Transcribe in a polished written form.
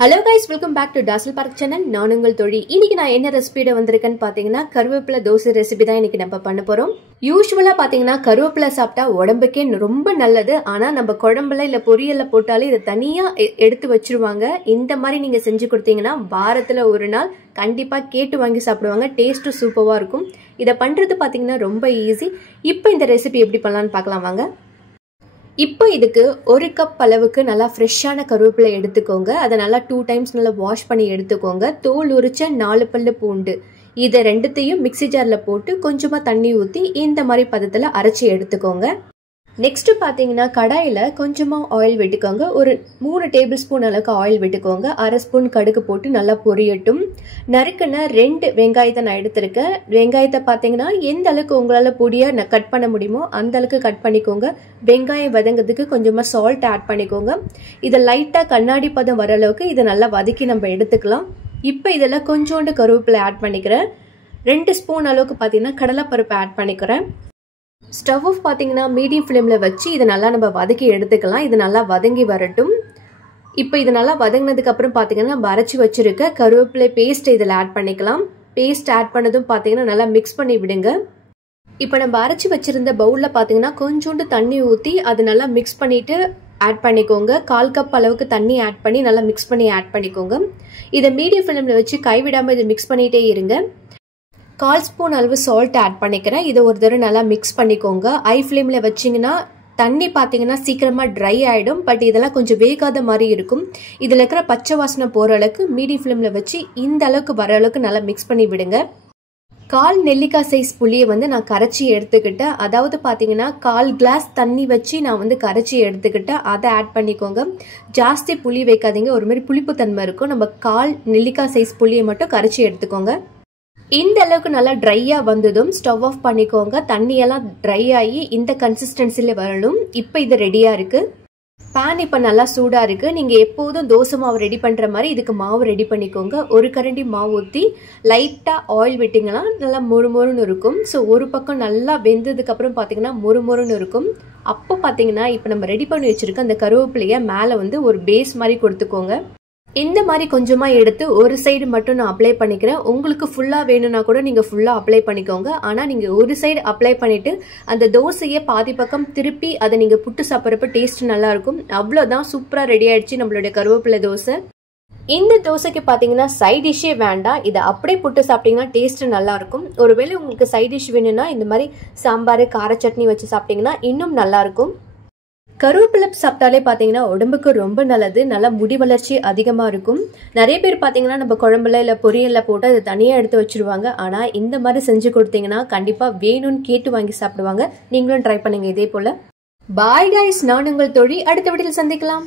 Hello guys, welcome back to Dazzle Park channel. நான் உங்கள் தோழி. இன்னைக்கு நான் என்ன ரெசிபியோட வந்திருக்கேன்னு பாத்தீங்கன்னா கருவேப்பிலை தோசை ரெசிபி தான் இன்னைக்கு நம்ம பண்ண போறோம். யூசுவலா பாத்தீங்கன்னா கருவேப்பிலை சாப்பிட்டா உடம்புக்கே ரொம்ப நல்லது. ஆனா நம்ம குழம்புல இல்ல பொரியல்ல போட்டாலே இத தனியா எடுத்து வச்சிருவாங்க. இந்த மாதிரி நீங்க செஞ்சு கொடுத்தீங்கன்னா வாரத்துல ஒரு நாள் கண்டிப்பா கேட்டு வாங்கி சாப்பிடுவாங்க. டேஸ்ட் சூப்பரா இருக்கும். இத பண்றது பாத்தீங்கன்னா ரொம்ப ஈஸி. இப்போ இந்த ரெசிபி எப்படி பண்ணலாம்னு பார்க்கலாம் வாங்க. இப்போ இதுக்கு ஒரு கப் அளவுக்கு நல்லா ஃப்ரெஷ்ஷான கருவேப்பிலை எடுத்துக்கோங்க. அதை நல்லா 2 டைம்ஸ் நல்லா வாஷ் பண்ணி எடுத்துக்கோங்க. தோல் உரிச்ச 4 பல்லு பூண்டு இதை ரெண்டுத்தையும் மிக்ஸி ஜாரில் போட்டு கொஞ்சமாக தண்ணி ஊற்றி இந்த மாதிரி பதத்தில் அரைச்சி எடுத்துக்கோங்க. நெக்ஸ்ட் பார்த்தீங்கன்னா கடாயில் கொஞ்சமாக ஆயில் விட்டுக்கோங்க. ஒரு 3 டேபிள் ஸ்பூன் அளவுக்கு ஆயில் விட்டுக்கோங்க. 1/2 ஸ்பூன் கடுகு போட்டு நல்லா பொரியட்டும். நறுக்குன 2 வெங்காயத்தை நான் எடுத்திருக்கேன். வெங்காயத்தை பார்த்தீங்கன்னா எந்த அளவுக்கு உங்களால் பொடியாக கட் பண்ண முடியுமோ அந்த அளவுக்கு கட் பண்ணிக்கோங்க. வெங்காயம் வதங்கிறதுக்கு கொஞ்சமாக சால்ட் ஆட் பண்ணிக்கோங்க. இதை லைட்டாக கண்ணாடி பதம் வர அளவுக்கு இதை நல்லா வதக்கி நம்ம எடுத்துக்கலாம். இப்போ இதெல்லாம் கொஞ்சோண்டு கருவேப்பிலை ஆட் பண்ணிக்கிறேன். 2 ஸ்பூன் அளவுக்கு பார்த்தீங்கன்னா கடலைப்பருப்பு ஆட் பண்ணிக்கிறேன். ஸ்டவ் ஆஃப் பார்த்தீங்கன்னா மீடியம் ஃப்ளேமில் வச்சு இதை நல்லா நம்ம வதக்கி எடுத்துக்கலாம். இது நல்லா வதங்கி வரட்டும். இப்போ இது நல்லா வதங்கினதுக்கு அப்புறம் பார்த்தீங்கன்னா நம்ம அரைச்சி வச்சிருக்க கருவேப்பிலை பேஸ்ட் இதில் ஆட் பண்ணிக்கலாம். பேஸ்ட் ஆட் பண்ணதும் பார்த்தீங்கன்னா நல்லா மிக்ஸ் பண்ணி விடுங்க. இப்போ நம்ம அரைச்சி வச்சிருந்த பவுலில் பார்த்தீங்கன்னா கொஞ்சோண்டு தண்ணி ஊற்றி அது நல்லா மிக்ஸ் பண்ணிட்டு ஆட் பண்ணிக்கோங்க. 1/4 கப் அளவுக்கு தண்ணி ஆட் பண்ணி நல்லா மிக்ஸ் பண்ணி ஆட் பண்ணிக்கோங்க. இதை மீடியம் ஃப்ளேமில் வச்சு கைவிடாமல் இதை மிக்ஸ் பண்ணிகிட்டே இருங்க. 1/4 ஸ்பூன் அளவு சால்ட் ஆட் பண்ணிக்கிறேன். இதை ஒரு தடவை நல்லா மிக்ஸ் பண்ணிக்கோங்க. ஹை ஃப்ளேமில் வச்சிங்கன்னா தண்ணி பார்த்தீங்கன்னா சீக்கிரமாக ட்ரை ஆகிடும். பட் இதெல்லாம் கொஞ்சம் வேகாத மாதிரி இருக்கும். இதில் இருக்கிற பச்சை வாசனை போகிற அளவுக்கு மீடியம் ஃப்ளேமில் வச்சு இந்த அளவுக்கு வர அளவுக்கு நல்லா மிக்ஸ் பண்ணி விடுங்க. 1/4 நெல்லிக்காய் சைஸ் புளியை நான் கரைச்சி எடுத்துக்கிட்டேன். அதாவது பார்த்தீங்கன்னா 1/4 கிளாஸ் தண்ணி வச்சு நான் கரைச்சி எடுத்துக்கிட்டேன். அதை ஆட் பண்ணிக்கோங்க. ஜாஸ்தி புளி வைக்காதீங்க, ஒரு மாதிரி புளிப்பு தன்மை இருக்கும். நம்ம 1/4 நெல்லிக்காய் சைஸ் புளியை மட்டும் கரைச்சி எடுத்துக்கோங்க. இந்த அளவுக்கு நல்லா ட்ரையா வந்ததும் ஸ்டவ் ஆஃப் பண்ணிக்கோங்க. தண்ணியெல்லாம் ட்ரை ஆகி இந்த கன்சிஸ்டன்சில வரணும். இப்போ இது ரெடியா இருக்கு. பேன் இப்போ நல்லா சூடா இருக்கு. நீங்க எப்போதும் தோசை மாவு ரெடி பண்ற மாதிரி இதுக்கு மாவு ரெடி பண்ணிக்கோங்க. ஒரு கரண்டி மாவு ஊற்றி லைட்டா ஆயில் விட்டீங்கன்னா நல்லா மொறுமொறுன்னு இருக்கும். ஸோ ஒரு பக்கம் நல்லா வெந்ததுக்கு அப்புறம் பார்த்தீங்கன்னா மொறுமொறுன்னு இருக்கும். அப்போ பார்த்தீங்கன்னா இப்போ நம்ம ரெடி பண்ணி வச்சிருக்க அந்த கருவேப்பிலையை மேலே ஒரு பேஸ் மாதிரி கொடுத்துக்கோங்க. இந்த மாதிரி கொஞ்சமாக எடுத்து ஒரு சைடு மட்டும் நான் அப்ளை பண்ணிக்கிறேன். உங்களுக்கு ஃபுல்லாக வேணும்னா கூட நீங்கள் ஃபுல்லாக அப்ளை பண்ணிக்கோங்க. ஆனால் நீங்கள் ஒரு சைடு அப்ளை பண்ணிவிட்டு அந்த தோசையை பாதி பக்கம் திருப்பி அதை நீங்கள் புட்டு சாப்பிட்றப்ப டேஸ்ட் நல்லாயிருக்கும். அவ்வளோதான், சூப்பராக ரெடி ஆகிடுச்சு நம்மளுடைய கருவேப்பிலை தோசை. இந்த தோசைக்கு பார்த்தீங்கன்னா சைட் டிஷ்ஷே வேண்டாம். இதை அப்படியே புட்டு சாப்பிட்டீங்கன்னா டேஸ்ட் நல்லாயிருக்கும். ஒருவேளை உங்களுக்கு சைட் டிஷ் வேணும்னா இந்த மாதிரி சாம்பார் கார சட்னி வச்சு சாப்பிட்டீங்கன்னா இன்னும் நல்லாயிருக்கும். கருவேப்பிலை சாப்பிட்டாலே பார்த்தீங்கன்னா உடம்புக்கு ரொம்ப நல்லது. நல்லா முடி வளர்ச்சி அதிகமாக இருக்கும். நிறைய பேர் பார்த்தீங்கன்னா நம்ம குழம்புல இல்லை பொரியலில் போட்டு அதை தனியாக எடுத்து வச்சுருவாங்க. ஆனால் இந்த மாதிரி செஞ்சு கொடுத்தீங்கன்னா கண்டிப்பாக வேணும்னு கேட்டு வாங்கி சாப்பிடுவாங்க. நீங்களும் ட்ரை பண்ணுங்க இதே போல். பாய் கைஸ், நான் உங்கள் தோழி. அடுத்த வீடியோவில் சந்திக்கலாம்.